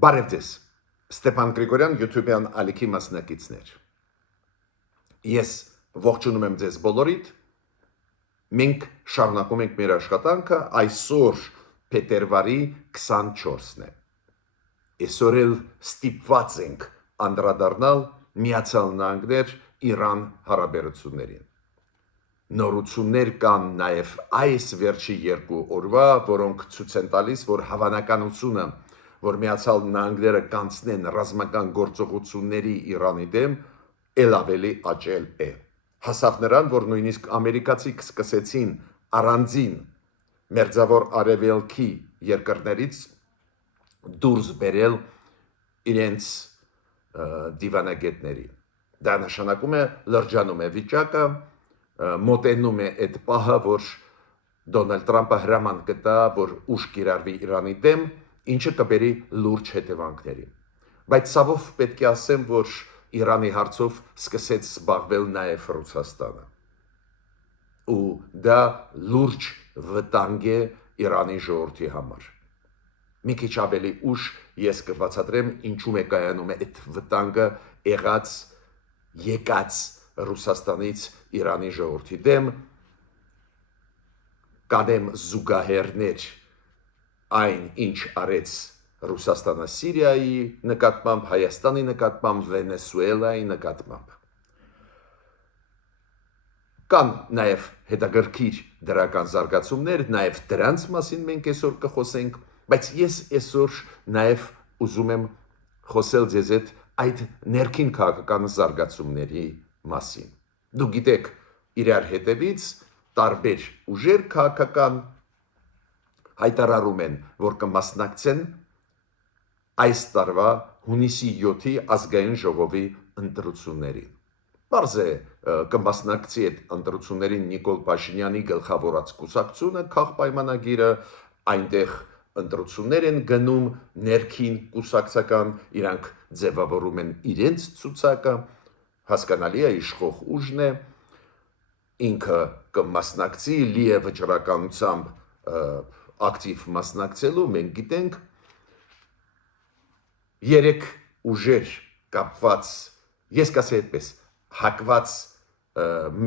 Բարև ձեզ, Ստեփան Գրիգորյան, YouTube-յան ալիքի մասնակիցներ։ Ես ողջունում եմ ձեզ բոլորիդ։ Մենք շարունակում ենք մեր աշխատանքը, այսօր փետրվարի 24-ն է։ Այսօր էլ ստիպված ենք անդրադառնալ Միացյալ Նահանգներ Իրան հարաբերություններին։ Նորություններ կան նաև այս վերջի երկու օրվա, որոնք ցույց են տալիս, որ հավանականությունը, որ Միացյալ Նահանգները կանցնեն ռազմական գործողությունների Իրանի դեմ, ել ավելի աճել է։ Հասավ նրան, որ նույնիսկ ամերիկացիք սկսեցին առանձին մերձավոր արևելքի երկրներից դուրս բերել իրենց դիվանագետներին։ Դա նշանակում է լրջանում է վիճակը, մոտենում է այդ պահը, որ Դոնալդ Թրամփը հրաման կտա, որ ուժ կիրառվի Իրանի դեմ, ինչը կբերի լուրջ հետևանքների։ Բայց ցավով պետք է ասեմ, որ Իրանի հարցով սկսեց զբաղվել նաև Ռուսաստանը։ Ու դա լուրջ վտանգ է Իրանի ժողովրդի համար։ Մի քիչ ավելի ուշ ես կբացատրեմ ինչու է կայանում այդ վտանգը եկած Ռուսաստանից Իրանի ժողովրդի դեմ, կանեմ զուգահեռներ այն ինչ արեց Ռուսաստանը Սիրիայի նկատմամբ, Հայաստանի նկատմամբ, Վենեսուելայի նկատմամբ։ Կան նաև հետաքրքիր դրական զարգացումներ, նաև դրանց մասին մենք այսօր կխոսենք, բայց ես այսօր նաև ուզում եմ խոսել ձեզ հետ այդ ներքին քաղաքական զարգացումների մասին։ Դուք գիտեք, իրար հետևից տարբեր ուժեր քաղաքական հայտարարում են, որ կմասնակցեն այս տարվա հունիսի 7-ի ազգային ժողովի ընտրություններին։ Պարզ է, կմասնակցի այդ ընտրություններին Նիկոլ Փաշինյանի գլխավորած կուսակցությունը, քաղբայմանագիրը, այնտեղ ընտրություններ են գնում, ներքին կուսակցական, իրանք ձևավորում են իրենց ցուցակը, հասկանալի է, իշխող ուժն է, ինքը կմասնակցի, լի է վճռականությամբ ակտիվ մասնակցելու, մենք գիտենք, երեք ուժեր կապված, ես կասեի այդպես, հակված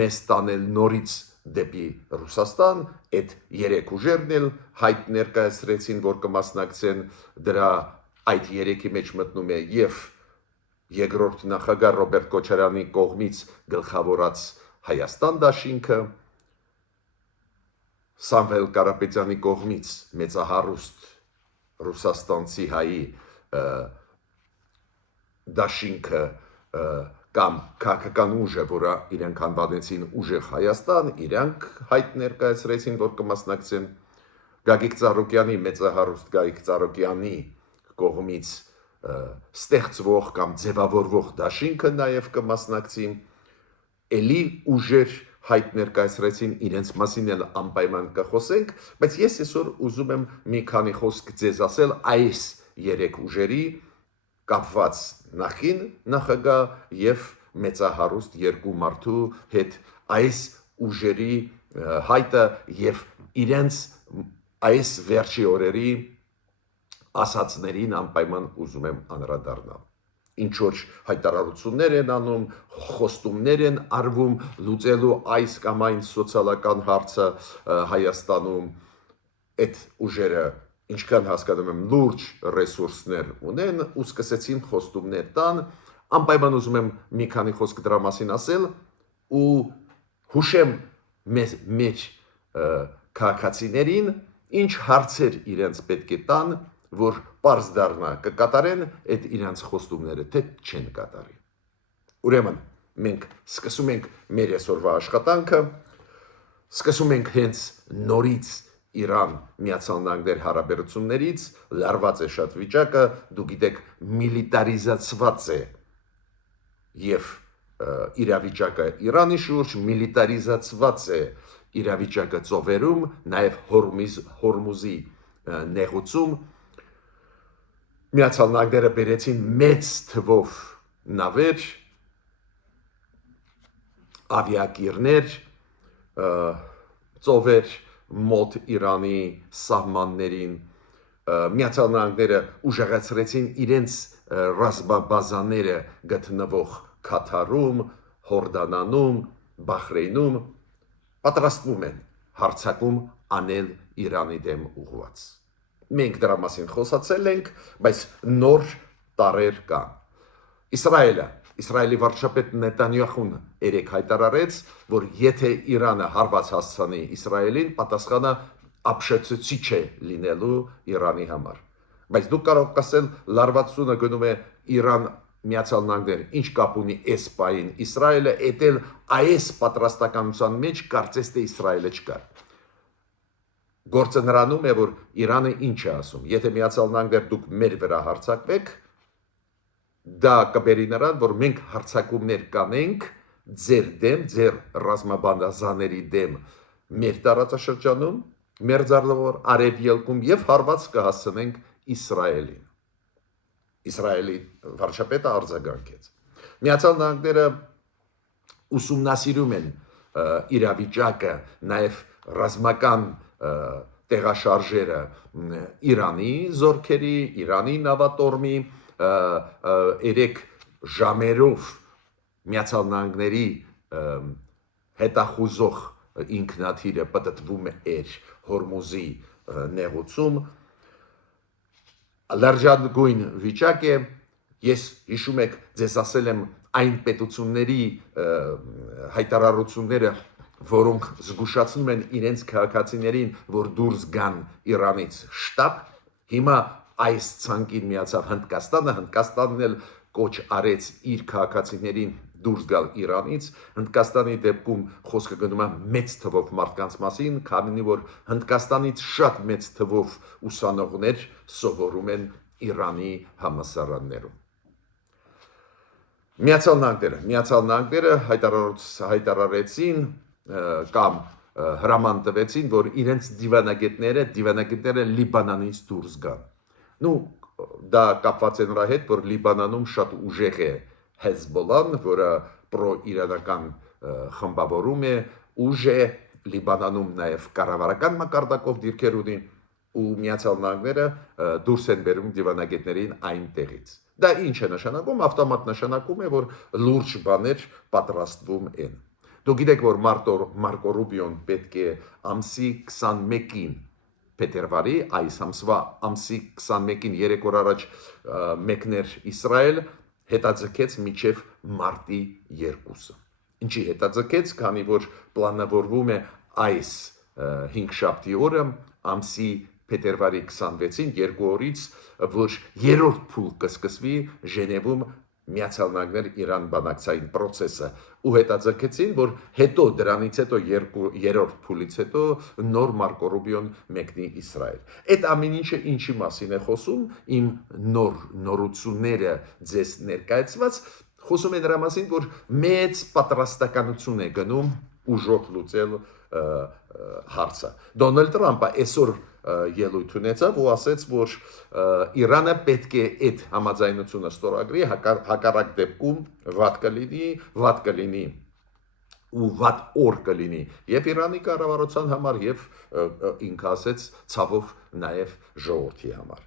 մեզ տանել նորից դեպի Ռուսաստան, այդ երեք ուժերն էլ հայտ ներկայացրեցին, որ կմասնակցեն, դրա այդ երեքի մեջ մտնում է եւ երկրորդ նախագահ Ռոբերտ Քոչարյանի կողմից գլխավորած Հայաստան դաշինքը, Սամվել Կարապետյանի կողմից մեծահարուստ ռուսաստանցի հայի դաշինքը կամ քաղաքական ուժը, որը իրենք անվանեցին Ուժեղ Հայաստան, իրանք հայտ ներկայացրեցին, որ կմասնակցեն Գագիկ Ծառուկյանի, մեծահարուստ Գագիկ Ծառուկյանի կողմից ստեղծվող կամ ձևավորվող դաշինքը նաև կմասնակցի, էլի ուժեր հայտ ներկայացրեցին, իրենց մասին էլ անպայման կխոսենք, բայց ես այսօր ուզում եմ մի քանի խոսք ձեզ ասել այս երեք ուժերի կապված նախին նախագահ եւ մեծահարուստ երկու մարդու հետ այս ուժերի հայտը եւ իրենց այս վերջի օրերի ասացներին անպայման ուզում եմ անդրադառնալ։ Ինչ որ հայտարարություններ են անում, խոստումներ են արվում լուծելու այս կամ այն սոցիալական հարցը Հայաստանում, այդ ուժերը ինչքան հասկանում եմ լուրջ ռեսուրսներ ունեն ու սկսեցին խոստումներ տան, անպայման ուզում եմ մի քանի խոսք դրա մասին ասել ու հուշեմ մեր քաղաքացիներին, ինչ հարցեր իրենց պետք է տան, որ պարզ դառնա կկատարեն այդ իրենց խոստումները, թե չեն կատարի։ Ուրեմն մենք սկսում ենք մեր այսօրվա աշխատանքը, սկսում ենք հենց նորից Իրան Միացյալ Նահանգներ հարաբերություններից, լարված է շատ վիճակը, դուք գիտեք, միլիտարիզացված է եւ իրավիճակը Իրանի շուրջ, միլիտարիզացված է իրավիճակը ծովերում, նաեւ Հորմուզի նեղուցում, Միացյալ Նահանգները բերեցին մեծ թվով նավեր, ավիակիրներ, ծովեր մոտ Իրանի սահմաններին, Միացյալ Նահանգները ուժեղացրեցին իրենց ռազմաբազաները գտնվող Քաթարում, Հորդանանում, Բախրեյնում, պատրաստվում են հարձակում անել Իրանի դեմ ուղղված։ Մենք դրա մասին խոսացել ենք, բայց նոր տարեր կան։ Իսրայելի վարչապետ Նետանյախուն երեկ հայտարարեց, որ եթե Իրանը հարված հասցանի Իսրայելին, պատասխանը ապշեցուցիչ է լինելու Իրանի համար։ Բայց դուք կարող եք ասել, լարվածությունը գնում է Իրան Միացյալ Նահանգներ, ինչ կապ ունի այս պահին Իսրայելը, էտել այս պատրաստականության մեջ կարծես թե Իսրայելը չկար։ Գործը նրանում է, որ Իրանը ինչ է ասում, եթե Միացյալ Նահանգներ դուք մեր վրա հարձակվեք, դա կբերի նրան, որ մենք հարձակումներ կանենք ձեր դեմ, ձեր ռազմաբազաների դեմ մեր տարածաշրջանում, մեր ձեռնավոր արևելքում եւ հարված կհասցնենք Իսրայելին։ Իսրայելի վարչապետը արձագանքեց։ Միացյալ Նահանգները ուսումնասիրում են իրավիճակը, նաև ռազմական տեղաշարժերը Իրանի զորքերի, Իրանի նավատորմի, երեք ժամերով Միացյալ Նահանգների հետախուզող ինքնաթիռը պտտվում էր Հորմուզի նեղուցում, լրջագույն վիճակ է։ Ես հիշում եք, ձեզ ասել եմ այն պետությունների հայտարարությունները, որոնք զգուշացնում են իրենց քաղաքացիներին, որ դուրս գան Իրանից շտապ, հիմա այս ցանկին միացավ Հնդկաստանը, Հնդկաստանն էլ կոչ արեց իր քաղաքացիներին դուրս գալ Իրանից, Հնդկաստանի դեպքում խոսքը գնում է մեծ թվով մարդկանց մասին, քանի որ Հնդկաստանից շատ մեծ թվով ուսանողներ սովորում են Իրանի համալսարաններում։ Միացյալ Նահանգները հայտարարեցին կամ հրաման տվեցին, որ իրենց դիվանագետները Լիբանանից դուրս գան։ Դա կապված է նրա հետ, որ Լիբանանում շատ ուժեղ է Հեզբոլլան, որը պրոիրանական խմբավորում է, ուժ է Լիբանանում նաև կառավարական մակարդակով դիրքեր ունի, ու Միացյալ Նահանգները դուրս են բերում դիվանագետներին այնտեղից։ Դա ինչ է նշանակում, ավտոմատ նշանակում է, որ լուրջ բաներ պատրաստվում են։ Դուք գիտեք, որ Մարկո Ռուբիոն պետք է ամսի 21-ին փետրվարի, այս ամսվա ամսի 21-ին 3 օր առաջ մեկներ Իսրայել, հետաձգեց մինչև մարտի 2-ը։ Ինչի հետաձգեց, քանի որ պլանավորվում է այս 5-շաբթի օրը ամսի փետրվարի 26-ին 2 օրից, որ երրորդ փուլ կսկսվի Ժնևում Միացյալ Նահանգներ Իրան բանակցային process-ը, ու հետաձգեցին, որ հետո դրանից հետո երրորդ փուլից հետո նոր Մարկո Ռուբիոն մեկնի Իսրայել։ Այդ ամեն ինչը ինչի մասին է խոսում, իմ նորությունները ձեզ ներկայացված, խոսում է նրա մասին, որ մեծ պատրաստականություն է գնում ուժով լուծել հարցը։ Դոնալդ Տրամպը այսօր ելույթ ունեցավ ու ասաց, որ Իրանը պետք է այդ համաձայնությունը ստորագրի, հակառակ դեպքում վատ կլինի ու վատ օր կլինի եւ Իրանի կառավարության համար եւ ինքը ասաց ցավով նաեւ ժողովրդի համար։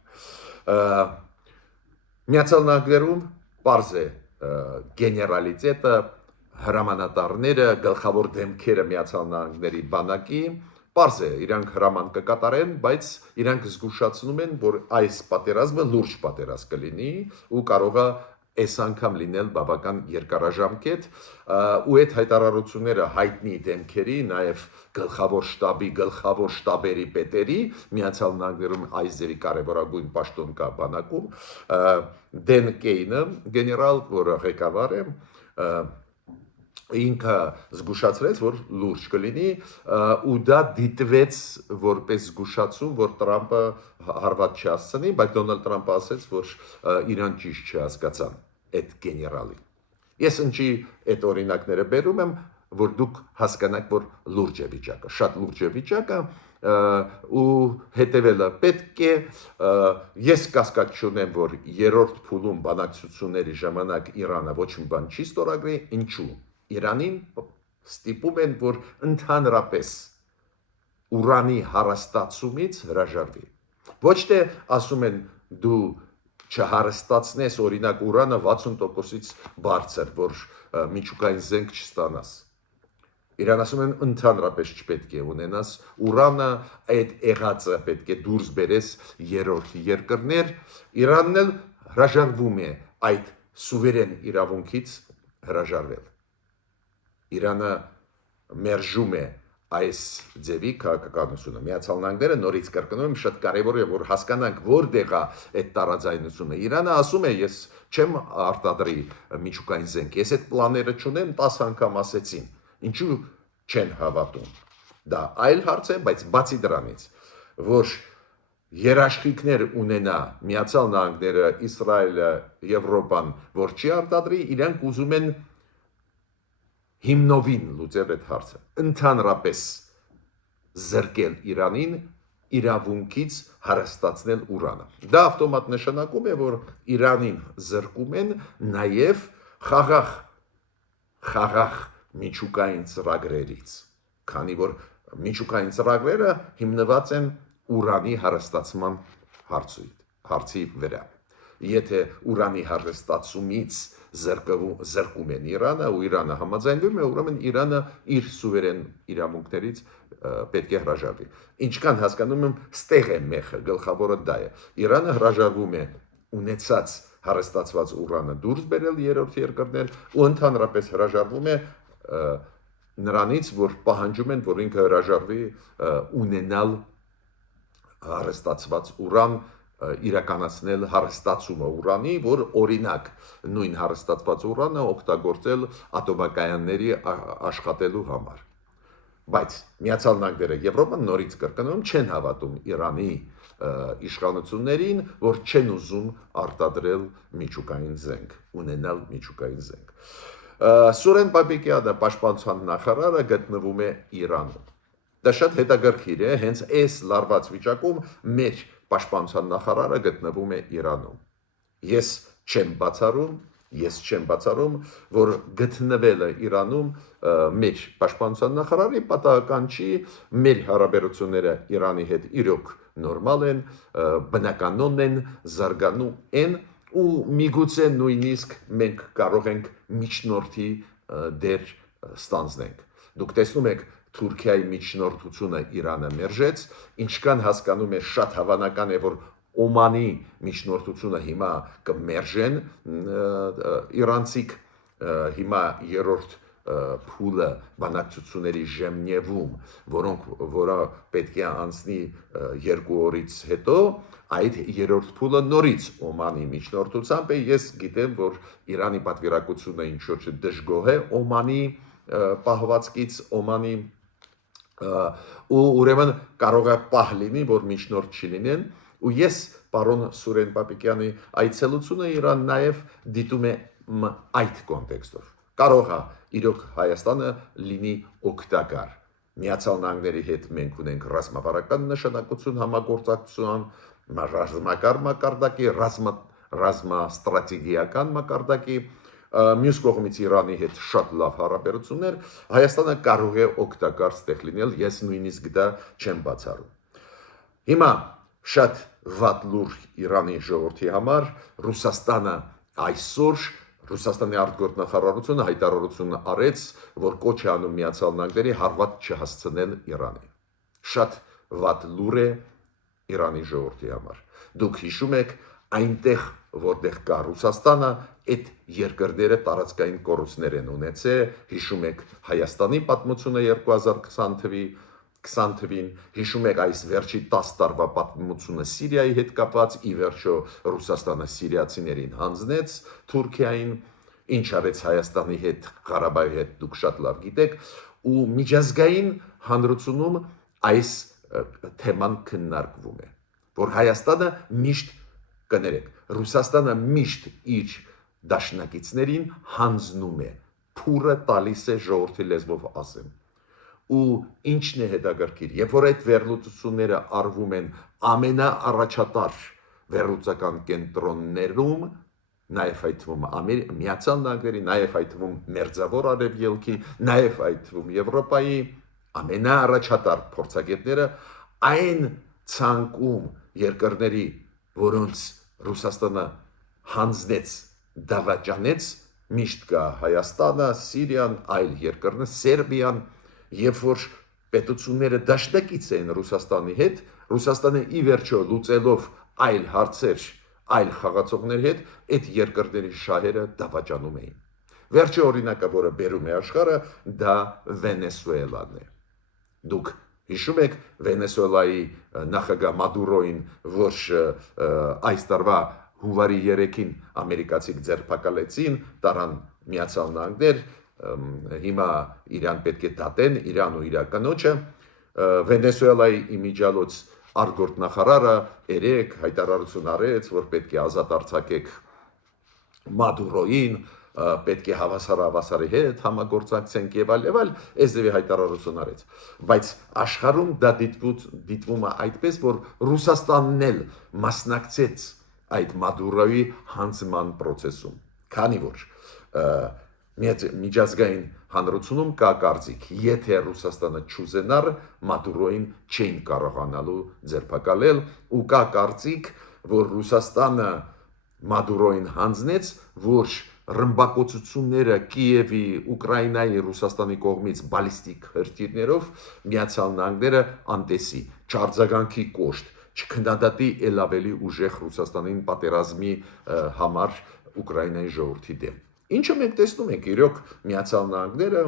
Միացյալ Նահանգներում պարզ է գեներալիտետը, հրամանատարները, գլխավոր դեմքերը Միացյալ Նահանգների բանակի, պարզ է, իրանք հրաման կկատարեն, բայց իրանք զգուշացնում են, որ այս պատերազմը լուրջ պատերազմ կլինի ու կարող է այս անգամ լինել բավական երկարաժամկետ, ու այդ հայտարարությունները հայտնի դեմքերի, նաև գլխավոր շտաբերի պետերի, Միացյալ Նահանգներում այս ձերի կարևորագույն պաշտոն կա բանակում, Դեն Կեյնը, գեներալ, որը ղեկավար է, ինքը զգուշացրեց, որ լուրջ կլինի, ու դա դիտվեց որպես զգուշացում, որ Տրամպը հարված չհասցնի, բայց Դոնալդ Տրամպը ասաց, որ իրան ճիշտ չհասկացան այդ գեներալին։ Ես ինչի այդ օրինակները բերում եմ, որ դուք հասկանաք, որ լուրջ է վիճակը, շատ լուրջ է վիճակը, ու հետևելը պետք է, ես կասկած չունեմ, որ երրորդ փուլում բանակցությունների ժամանակ Իրանը ոչ մի բան չի ստորագրի, ինչու։ Իրանին ստիպում են, որ ընդհանրապես ուրանի հարաստացումից հրաժարվի։ Ոչ թե ասում են դու չհարստացնես օրինակ ուրանը 60%-ից բարձր, որ միջուկային զենք չստանաս։ Իրան ասում են ընդհանրապես չպետք է ունենաս ուրանը, այդ եղածը պետք է դուրս բերես երրորդ երկրներ, Իրանն էլ հրաժարվում է այդ սուվերեն իրավունքից հրաժարվել։ Իրանը մերժում է այս ձևի քաղաքականությունը։ Միացյալ Նահանգները նորից կրկնում եմ, շատ կարևոր է որ հասկանանք որտեղ է այդ տարաձայնությունը։ Իրանը ասում է, ես չեմ արտադրի միջուկային զենք, ես այդ պլանները չունեմ, 10 անգամ ասեցին։ Ինչու չեն հավատում։ Դա այլ հարց է, բայց բացի դրանից, որ երաշխիքներ ունենա Միացյալ Նահանգները, Իսրայելը, Եվրոպան, որ չի արտադրի, իրանք ուզում են հիմնովին լուծել այդ հարցը, ընդհանրապես զրկել Իրանին իրավունքից հարստացնել ուրանը։ Դա ավտոմատ նշանակում է, որ Իրանին զրկում են նաև խաղաղ միջուկային ծրագրերից, քանի որ միջուկային ծրագրերը հիմնված են ուրանի հարստացման հարցի վրա։ Եթե ուրանի հարստացումից զրկում են Իրանը ու Իրանը համաձայնվում է, ուրեմն Իրանը իր սուվերեն իրավունքներից պետք է հրաժարվի։ Ինչքան հասկանում եմ, ստեղ է մեխը, գլխավորը դա է։ Իրանը հրաժարվում է ունեցած հարստացված ուրանը դուրս բերել երրորդ երկրներ ու ընդհանրապես հրաժարվում է նրանից, որ պահանջում են, որ ինքը հրաժարվի ունենալ հարստացված ուրան, իրականացնել հարստացումը ուրանի, որ օրինակ նույն հարստացված ուրանը օգտագործել ատոմակայանների աշխատելու համար։ Բայց Միացյալ Նահանգները, Եվրոպան նորից կրկնում չեն հավատում Իրանի իշխանություններին, որ չեն ուզում արտադրել միջուկային զենք, ունենալ միջուկային զենք։ Սուրեն Պապիկյանը, պաշտպանության նախարարը, գտնվում է Իրանում։ Դա շատ հետաքրքիր է, հենց այս լարված վիճակում մեր պաշտպանության նախարարը գտնվում է Իրանում։ Ես չեմ բացառում, որ գտնվելը Իրանում մեր պաշտպանության նախարարի պատահական չի, մեր հարաբերությունները Իրանի հետ իրոք նորմալ են, բնականon են, զարգանում են ու միգուցե նույնիսկ մենք կարող ենք միջնորդի դեր ստանձնենք։ Դուք տեսնում եք Թուրքիայի միջնորդությունը Իրանը մերժեց, ինչքան հասկանում է շատ հավանական է, որ Օմանի միջնորդությունը հիմա կմերժեն իրանցիք, հիմա երրորդ փուլը բանակցությունների Ժնևում, որը պետք է անցնի 2 օրից հետո, այդ երրորդ փուլը նորից Օմանի միջնորդությամբ է, ես գիտեմ, որ Իրանի պատվիրակությունը ինչ-որ դժգոհ է Օմանի պահվածքից, Օմանի ու ուրեմն կարող է պահ լինի, որ միջնորդ չլինեն, ու ես պարոն Սուրեն Պապիկյանի այցելությունը Իրան նաև դիտում է այդ կոնտեքստով։ Կարող է իրոք Հայաստանը լինի օգտակար։ Միացյալ Նահանգների հետ մենք ունենք ռազմավարական նշանակություն համագործակցության, ռազմական մակարդակի, ռազմաստրատեգիական մակարդակի, մյուս կողմից Իրանի հետ շատ լավ հարաբերություններ, Հայաստանը կարող է օգտակար ստեղ լինել, ես նույնիսկ դա չեմ բացառում։ Հիմա շատ վատ լուր Իրանի ժողովրդի համար, Ռուսաստանի արտգործնախարարությունը հայտարարություն արեց, որ կոչ է անում Միացյալ Նահանգների հարված չհասցնել Իրանին։ Շատ վատ լուր է Իրանի ժողովրդի համար։ Դուք հիշում եք, այնտեղ որտեղ կա Ռուսաստանը, այդ երկրները տարածքային կորուստներ են ունեցել, հիշում եք Հայաստանի պատմությունը 2020 թվին, հիշում եք այս վերջի 10 տարվա պատմությունը Սիրիայի հետ կապված, ի վերջո Ռուսաստանը սիրիացիներին հանձնեց Թուրքիային, ինչ արեց Հայաստանի հետ, Ղարաբաղի հետ, դուք շատ լավ գիտեք, ու միջազգային հանրությունում այս թեման քննարկվում է, որ Հայաստանը միշտ կներեք, Ռուսաստանը միշտ իր դաշնակիցներին հանձնում է, փուրը տալիս է ժողովրդի լեզվով ասեմ։ Ու ինչն է հետաքրքիր, երբ որ այդ վերլուծությունները արվում են ամենաառաջատար վերլուծական կենտրոններում, նաև այդ թվում Միացյալ Նահանգների, նաև այդ թվում Մերձավոր Արևելքի, նաև այդ թվում Եվրոպայի ամենաառաջատար փորձագետները այն ցանկում երկրների, որոնց Ռուսաստանը հանձնեց, դավաճանեց, միշտ կա Հայաստանը, Սիրիան, այլ երկրներ, Սերբիան, երբ որ պետությունները դաշնակից էին Ռուսաստանի հետ, Ռուսաստանը ի վերջո լուծելով այլ հարցեր, այլ խաղացողների հետ, այդ երկրների շահերը դավաճանում էին։ Վերջի օրինակը, որը բերում է աշխարհը, դա Վենեսուելան է։ Դուք հիշում եք Վենեսուելայի նախագահ Մադուրոին, որ այս տարվա հունվարի 3-ին ամերիկացիք ձերբակալեցին, տարան Միացյալ Նահանգներ, հիմա իրան պետք է դատեն, իրան ու իր կնոջը։ Վենեսուելայի իմիջիալոց արտգործ նախարարը երեք հայտարարություն արեց, որ պետք է ազատ արձակեք Մադուրոին, պետք է հավասարի հետ համագործակցենք եւ այլ, այսևի հայտարարություն արեց։ Բայց աշխարհում դա դիտվում է այդպես, որ Ռուսաստանն էլ մասնակցեց այդ Մադուրոյի հանձնման process-ում։ Քանի որ միջազգային հանրությունում կա կարծիք, եթե Ռուսաստանը չուզենար, Մադուրոին չէին կարողանալու ձերբակալել, ու կա կարծիք, որ Ռուսաստանը Մադուրոին հանձնեց, որ ռմբակոծությունները Կիևի, Ուկրաինայի, Ռուսաստանի կողմից բալիստիկ հրթիռներով Միացյալ Նահանգները անտեսի, չարձագանքի կոշտ, չքննադատի ել ավելի ուժեղ Ռուսաստանին պատերազմի համար Ուկրաինայի ժողովրդի դեմ։ Ինչը մենք տեսնում ենք, իրոք Միացյալ Նահանգները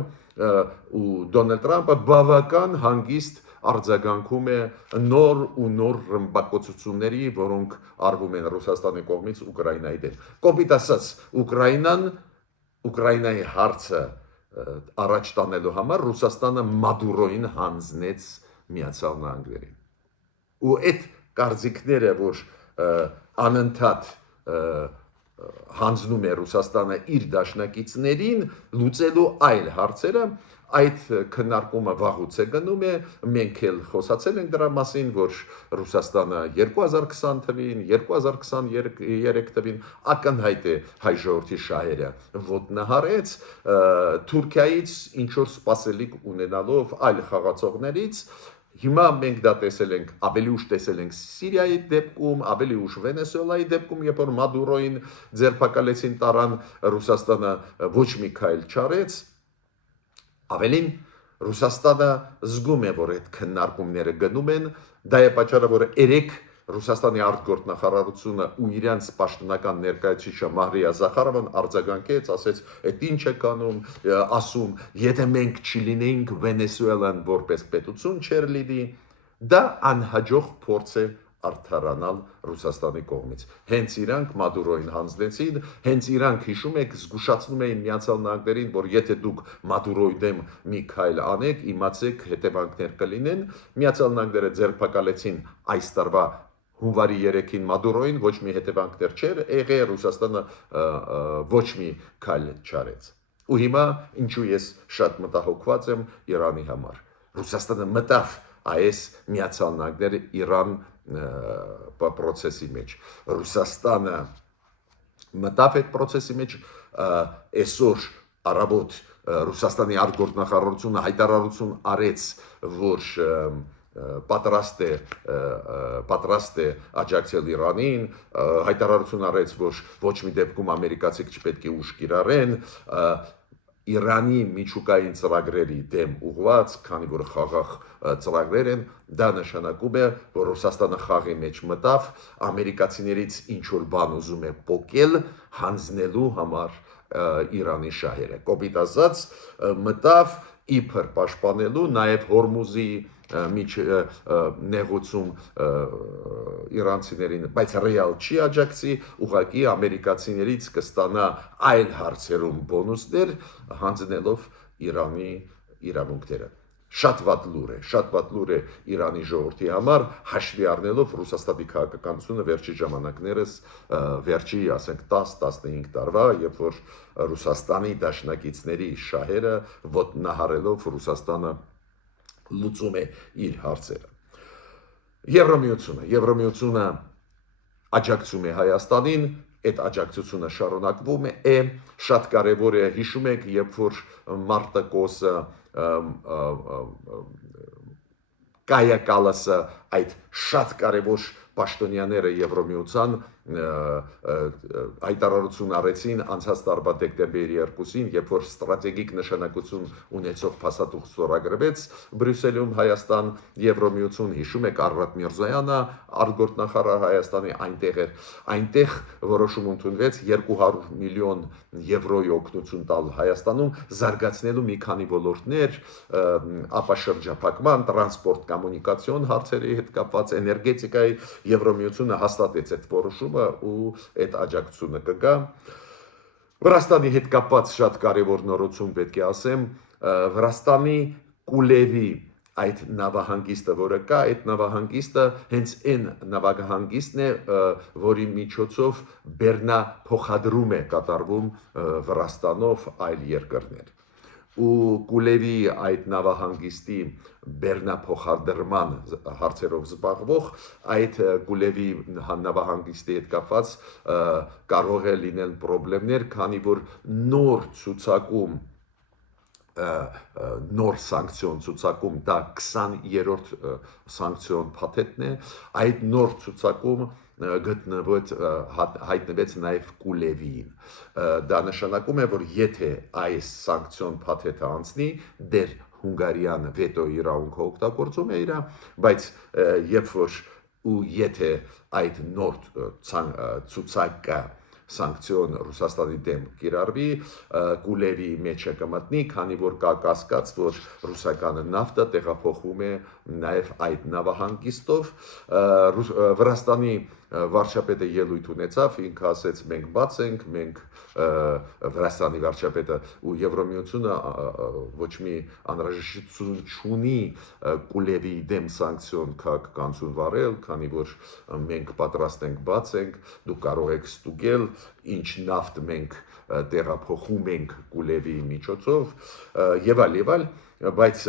ու Դոնալդ Թրամփը բավական հանգիստ արձագանքում է նոր ու նոր ռմբակոծությունների, որոնք արվում են Ռուսաստանի կողմից Ուկրաինայի դեմ։ Կոպիտ ասած, Ուկրաինայի հարցը առաջ տանելու համար Ռուսաստանը Մադուրոին հանձնեց Միացյալ Նահանգներին։ Ու այդ կարծիքները, որ անընդհատ հանձնում է Ռուսաստանը իր դաշնակիցներին լուծելու այլ հարցերը, այդ քննարկումը վաղուց է գնում է, մենք էլ խոսացել ենք դրա մասին, որ Ռուսաստանը 2020 թվին, 2023 թվին ակնհայտ է հայ ժողովրդի շահերը ոտնահարեց, Թուրքիայից ինչ որ սպասելիք ունենալով այլ խաղացողներից, հիմա մենք դա տեսել ենք, ավելի ուշ տեսել ենք Սիրիայի դեպքում, ավելի ուշ Վենեսուելայի դեպքում, երբ որ Մադուրոին ձերբակալեցին տարան, Ռուսաստանը ոչ մի քայլ չարեց, ավելին Ռուսաստանը զգում է, որ այդ քննարկումները գնում են, դա է պատճառը, որ երեք Ռուսաստանի արտգործ նախարարությունը ու իրանց պաշտոնական ներկայացուցիչը Մահրիա Զախարովան արձագանքեց, ասեց, այդ ինչ է կանում, ասում, եթե մենք չլինեինք Վենեսուելան որպես պետություն չէր լինի, դա անհաջող փորձ է արդարանալ Ռուսաստանի կողմից։ Հենց իրանք Մադուրոին հանձնեցին, հենց իրանք հիշում եք, զգուշացնում էին Միացյալ Նահանգներին, որ եթե դուք Մադուրոյի դեմ մի քայլ անեք, իմացեք հետևանքներ կլինեն։ Միացյալ Նահանգները ձերբակալեցին այս տարվա հունվարի 3-ին Մադուրոին, ոչ մի հետևանքներ չէր եղել, Ռուսաստանը ոչ մի քայլ չարեց։ Ու հիմա ինչու ես շատ մտահոգված եմ Իրանի համար։ Ռուսաստանը մտավ այս Միացյալ Նահանգները Իրան process-ի մեջ։ Ռուսաստանը մտավ այդ process-ի մեջ, այսօր առավոտ Ռուսաստանի արտգործ նախարարությունը հայտարարություն արեց, որ պատրաստ է աջակցել Իրանին, հայտարարություն արեց, որ ոչ մի դեպքում ամերիկացիք չպետք է ուժ կիրառեն, Իրանի միջուկային ծրագրերի դեմ ուղված, քանի որ խաղաղ ծրագրեր են, դա նշանակում է, որ Ռուսաստանը խաղի մեջ մտավ, ամերիկացիներից ինչ որ բան ուզում է փոկել, հանձնելու համար Իրանի շահերը։ Կոպիտ ասած, մտավ իբր պաշտպանելու, նաև Հորմուզի նեղուցում իրանցիներին, բայց ռեալ չի աջակցի, ուղղակի ամերիկացիներից կստանա այլ հարցերում բոնուսներ, հանձնելով Իրանի իրավունքները։ Շատ վատ լուր է Իրանի ժողովրդի համար, հաշվի առնելով Ռուսաստանի քաղաքականությունը վերջի ժամանակներս, վերջի, ասենք 10-15 տարվա, երբ որ Ռուսաստանի դաշնակիցների շահերը ոտնահարելով Ռուսաստանը լուծում է իր հարցերը։ Եվրամիությունը աջակցում է Հայաստանին, այդ աջակցությունը շարունակվում է, շատ կարևոր է, հիշում եք, երբ որ Մարտակոսը կայակալասը այդ շատ կարևոր պաշտոնյաները Եվրոմիության հայտարարություն արեցին անցած տարվա դեկտեմբերի 2-ին, երբ որ ստրատեգիկ նշանակություն ունեցող փաստաթուղթ ստորագրվեց Բրյուսելում Հայաստան Եվրոմիություն, հիշում եք Արարատ Միրզոյանը, արտգործնախարար Հայաստանի այնտեղ էր, այնտեղ որոշում ընդունվեց 200 միլիոն եվրոյի օգնություն տալ Հայաստանում, զարգացնելու մի քանի ոլորտներ, ապաշրջափակման, տրանսպորտ, կոմունիկացիոն հարցերի հետ կապված, էներգետիկայի Եվրոմիությունը հաստատեց այդ որոշումը ու այդ աջակցությունը կգա։ Վրաստանի հետ կապված շատ կարևոր նորություն պետք է ասեմ, Վրաստանի Կուլևի այդ նավահանգիստը, որը կա, այդ նավահանգիստը հենց այն նավահանգիստն է, որի միջոցով բեռնափոխադրում է կատարվում Վրաստանով այլ երկրներ։ Ու Կուլևի այդ նավահանգիստի բեռնափոխադրման հարցերով զբաղվող այդ Կուլևի նավահանգիստի հետ կապված կարող է լինել խնդիրներ, քանի որ նոր ցուցակում նոր սանկցիոն ցուցակում դա 20-րդ սանկցիոն փաթեթն է, այդ նոր ցուցակում հայտնվեց նաև Կուլևին։ Դա նշանակում է, որ եթե այս սանկցիոն փաթեթը անցնի, դեր հունգարիան վետո իրավունքը օգտագործում է իր, բայց երբ որ ու եթե այդ նոր ցուցակը սանկցիոն Ռուսաստանի դեմ կիրառվի, Կուլևի մեջը կմտնի, քանի որ կա կասկած, որ ռուսական նավթը տեղափոխվում է նաև այդ նավահանգիստով։ Վրաստանի վարչապետը ելույթ ունեցավ, ինքը ասեց մենք բաց ենք, մենք Վրաստանի վարչապետը ու Եվրոմիությունը ոչ մի անհրաժեշտություն չունի Կուլևի դեմ սանկցիոն քաղաքականություն վարել, քանի որ մենք պատրաստ ենք բաց ենք, դուք կարող եք ստուգել ինչ նավթ մենք տեղափոխում ենք Կուլևի միջոցով եւ այլ, բայց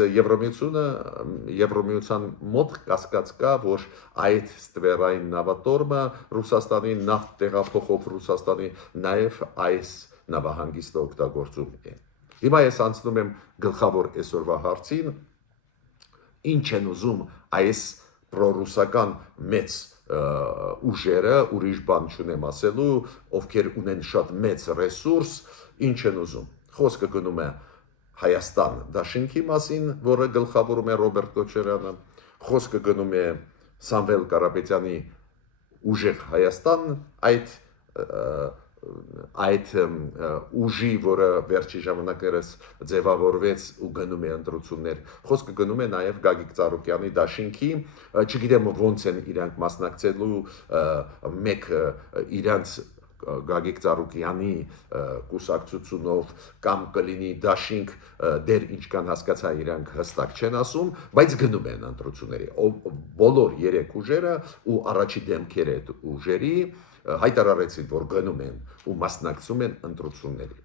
Եվրոմիության մոտ կասկած կա, որ այդ ստվերային նավատորմը Ռուսաստանի նավթ տեղափոխող Ռուսաստանի նաև այս նավահանգիստը օգտագործում է։ Հիմա ես անցնում եմ գլխավոր այսօրվա հարցին, ինչ են ուզում այս պրոռուսական մեծ ուժերը, ուրիշ բան չունեմ ասելու, ովքեր ունեն շատ մեծ ռեսուրս, ինչ են ուզում։ Խոսքը գնում է Հայաստան դաշինքի մասին, որը գլխավորում է Ռոբերտ Քոչարյանը, խոսքը գնում է Սամվել Կարապետյանի ուժեղ Հայաստան, այդ ուժի, որը վերջի ժամանակներս ձևավորվեց ու գնում է ընտրություններ, խոսքը գնում է նաև Գագիկ Ծառուկյանի դաշինքի, չգիտեմ ոնց են իրանք մասնակցելու մեկ իրանց Գագիկ Ծառուկյանի կուսակցությունով կամ կլինի դաշինք, դեր ինչքան հասկացա իրանք հստակ չեն ասում, բայց գնում են ընտրությունների։ Բոլոր երեք ուժերը ու առաջի դեմքերը այդ ուժերի հայտարարեցին, որ գնում են ու մասնակցում են ընտրությունների։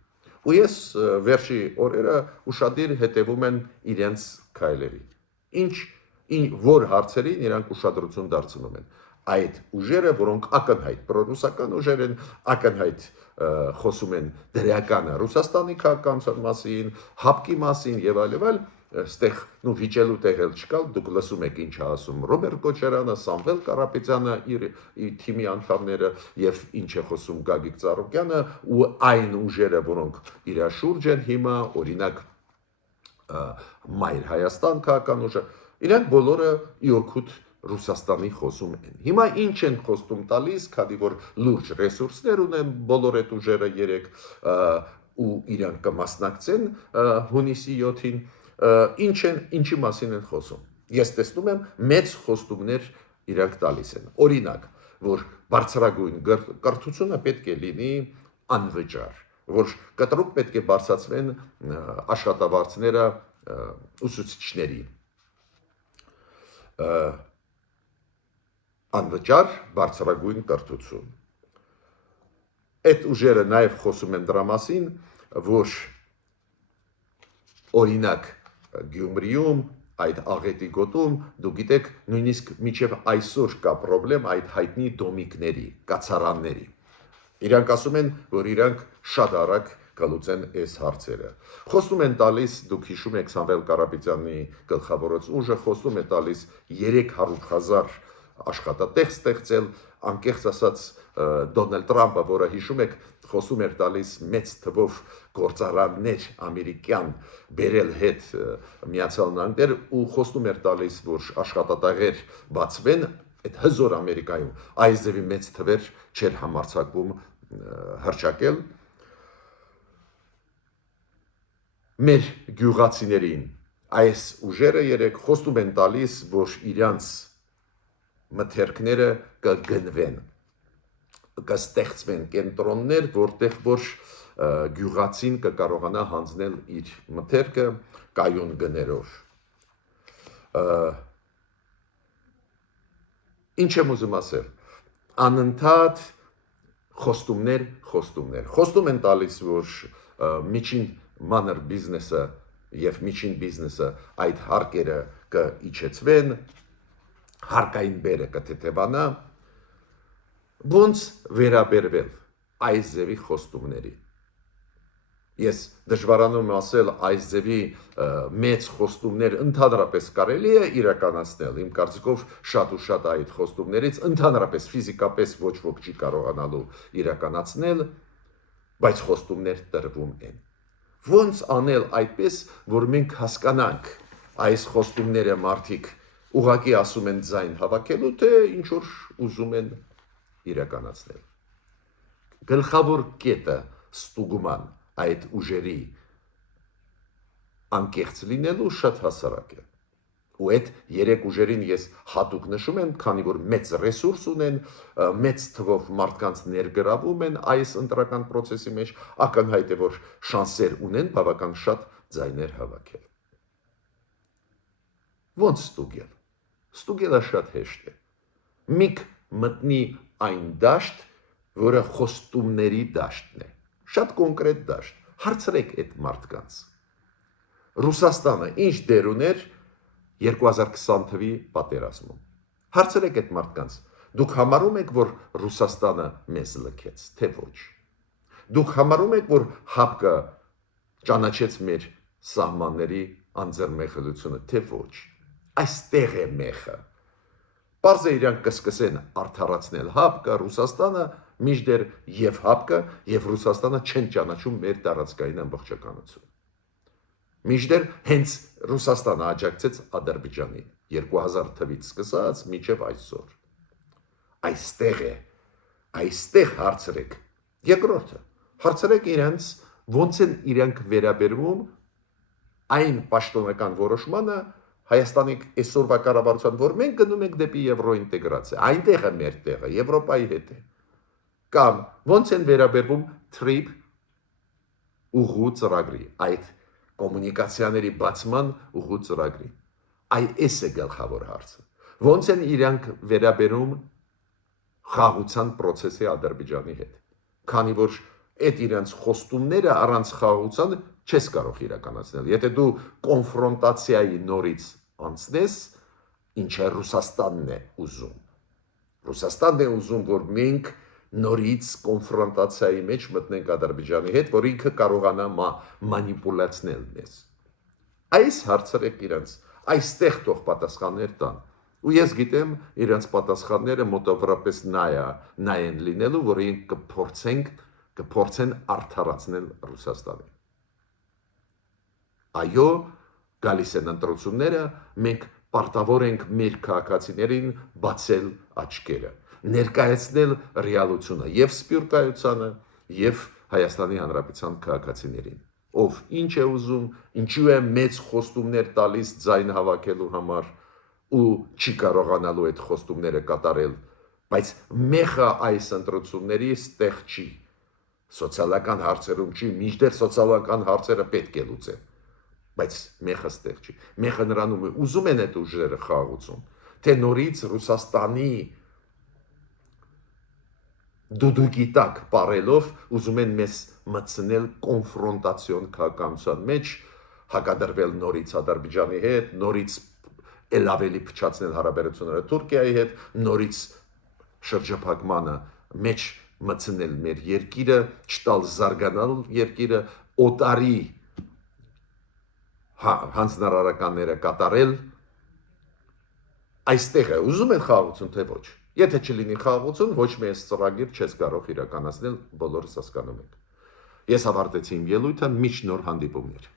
Ու ես վերջի օրերը ուշադիր հետևում եմ իրենց քայլերին։ Որ հարցերին իրանք ուշադրություն դարձնում են։ Այդ ուժերը, որոնք ակնհայտ պրոռուսական ուժեր են, ակնհայտ խոսում են դրական Ռուսաստանի քաղաքականության մասին, հապկի մասին եւ այլ, ստեղ վիճելու տեղ էլ չկա, դուք լսում եք ինչ է ասում Ռոբերտ Քոչարյանը, Սամվել Կարապետյանը, իր թիմի անդամները եւ ինչ է խոսում Գագիկ Ծառուկյանը ու այն ուժերը, որոնք իր շուրջ են հիմա, օրինակ Մայր Հայաստան քաղաքական ուժը, իրենք բոլորը իօքուտ Ռուսաստանի խոսում են։ Հիմա ինչ են խոստում տալիս, քանի որ լուրջ ռեսուրսներ ունեն բոլոր այդ ուժերը երեք ու իրանք կմասնակցեն հունիսի 7-ին, ինչի մասին են խոսում։ Ես տեսնում եմ մեծ խոստումներ իրանք տալիս են։ Օրինակ, որ բարձրագույն կրթությունը պետք է լինի անվճար, որ կտրուկ պետք է բարձրացվեն աշխատավարձները ուսուցիչների։ Անվճար բարձրագույն կրթություն։ Այդ ուժերը նաև խոսում են դրա մասին, որ օրինակ Գյումրիում, այդ աղետի գոտում, դուք գիտեք, նույնիսկ մինչև այսօր կա խնդրեմ այդ հայտնի դոմիկների, կացարանների։ Իրանք ասում են, որ իրանք շատ արագ կլուծեն այս հարցերը։ Խոսում են տալիս, դուք հիշում եք Սամվել Կարապետյանի գլխավորած ուժը, խոսում է տալիս 300,000 աշխատատեղ ստեղծել, անկեղծ ասած Դոնալդ Տրամպը, որը հիշում եք, խոսում էր տալիս մեծ թվով գործարաններ ամերիկյան բերել հետ Միացյալ Նահանգներ ու խոսում էր տալիս, որ աշխատատեղեր բացվեն, այդ հզոր Ամերիկայում այս ձևի մեծ թվեր չէր համարձակվում հրճակել մեր գյուղացիներին։ Այս ուժերը երեք խոսում են տալիս, որ իրանց մթերքները կգնվեն, կստեղծվեն կենտրոններ, որտեղ որ գյուղացին կկարողանա հանձնել իր մթերքը կայուն գներով։ Ինչ եմ ուզում ասել, անընդհատ խոստումներ, խոստում են տալիս, որ միջին մանր բիզնեսը եւ միջին բիզնեսը այդ հարկերը կիջեցվեն, հարկային բերը կթեթևանա, ոնց վերաբերվել այս ձևի խոստումների։ Ես դժվարանում եմ ասել, այս ձևի մեծ խոստումներ ընդհանրապես կարելի է իրականացնել, իմ կարծիքով շատ ու շատ այդ խոստումներից ընդհանրապես ֆիզիկապես ոչ ոք չի կարողանալու իրականացնել, բայց խոստումներ տրվում են։ Ոնց անել այդպես, որ մենք հասկանանք այս խոստումները մարդիկ ուղղակի ասում են ձայն հավաքելու, թե ինչ որ ուզում են իրականացնել։ Գլխավոր կետը ստուգման այդ ուժերի անկեղծ լինելու շատ հասարակ է։ Ու այդ երեք ուժերին ես հատուկ նշում եմ, քանի որ մեծ ռեսուրս ունեն, մեծ թվով մարդկանց ներգրավում են այս ընտրական process-ի մեջ, ակնհայտ է, որ շանսեր ունեն բավական շատ ձայներ հավաքել։ Ոնց ստուգել։ Ստուգելը շատ հեշտ է։ Միք մտնի այն դաշտ, որը խոստումների դաշտն է։ Շատ կոնկրետ դաշտ։ Հարցրեք այդ մարդկանց։ Ռուսաստանը ինչ դեր ուներ 2020 թվականի պատերազմում։ Հարցրեք այդ մարդկանց, դուք համարում եք, որ Ռուսաստանը մեզ լքեց, թե ոչ։ Դուք համարում եք, որ ՀԱՊԿ-ը ճանաչեց մեր սահմանների անձեռնմխելիությունը, թե ոչ։ Այստեղ է մեխը։ Պարզ է իրանք կսկսեն արդարացնել ՀԱՊԿ-ը, Ռուսաստանը, մինչդեռ եւ ՀԱՊԿ-ը եւ Ռուսաստանը չեն ճանաչում մեր տարածքային ամբողջականությունը։ Մինչդեռ հենց Ռուսաստանը աջակցեց Ադրբեջանին 2000 թվականից սկսած մինչև այսօր։ Այստեղ է, այստեղ հարցրեք։ Երկրորդը, հարցրեք իրենց, ոնց են իրանք վերաբերվում այն պաշտոնական որոշմանը Հայաստանի այսօրվա կառավարության, որ մենք գնում ենք դեպի եվրոինտեգրացիա, այնտեղ է մեր տեղը, Եվրոպայի հետ է։ Կամ ոնց են վերաբերվում TRIP ուղղու ծրագրի, այդ կոմունիկացիաների բացման ուղղու ծրագրի։ Այս է գլխավոր հարցը։ Ոնց են իրանք վերաբերում խաղաղության process-ի Ադրբեջանի հետ։ Քանի որ այդ իրանց խոստումները առանց խաղաղության չես կարող իրականացնել։ Եթե դու կոնֆրոնտացիայի նորից անցնես, ինչը Ռուսաստանն է ուզում։ Ռուսաստանն է ուզում, որ մենք նորից կոնֆրոնտացիայի մեջ մտնենք Ադրբեջանի հետ, որ ինքը կարողանա մանիպուլացնել մեզ։ Այս հարցրեք իրենց, այստեղ թող պատասխաններ տան։ Ու ես գիտեմ, իրենց պատասխանները մոտավորապես նայեն լինելու, որ իրենք կփորձեն արդարացնել Ռուսաստանին։ Այո, գալիս են ընտրությունները, մենք պարտավոր ենք մեր քաղաքացիներին բացել աչքերը, ներկայացնել ռեալությունը եւ սպյուրկայությանը եւ Հայաստանի Հանրապետության քաղաքացիներին։ Ով ինչ է ուզում, ինչու է մեծ խոստումներ տալիս ձայն հավաքելու համար ու չի կարողանալու այդ խոստումները կատարել, բայց մեխը այս ընտրությունների ստեղ չի։ Սոցիալական հարցերում չի, մինչդեռ սոցիալական հարցերը պետք է լուծեն, բայց մեխը ստեղ չի։ Մեխը նրանում է, ուզում են այդ ուժերը խաղաղություն, թե նորից Ռուսաստանի դուդուկի տակ պարելով ուզում են մեզ մտցնել կոնֆրոնտացիոն քաղաքականության մեջ, հակադրվել նորից Ադրբեջանի հետ, նորից էլ ավելի փչացնել հարաբերությունները Թուրքիայի հետ, նորից շրջափակմանը մեջ մցնել մեր երկիրը, չտալ զարգանալ երկիրը, օտարի հանձնարարականները կատարել, այստեղ է ուզում են խաղաղություն, թե ոչ։ Եթե չլինի խաղաղություն, ոչ մի ծրագիր չես կարող իրականացնել, բոլորս հասկանում ենք։ Ես ավարտեցի իմ ելույթը, միշտ նոր հանդիպումներ։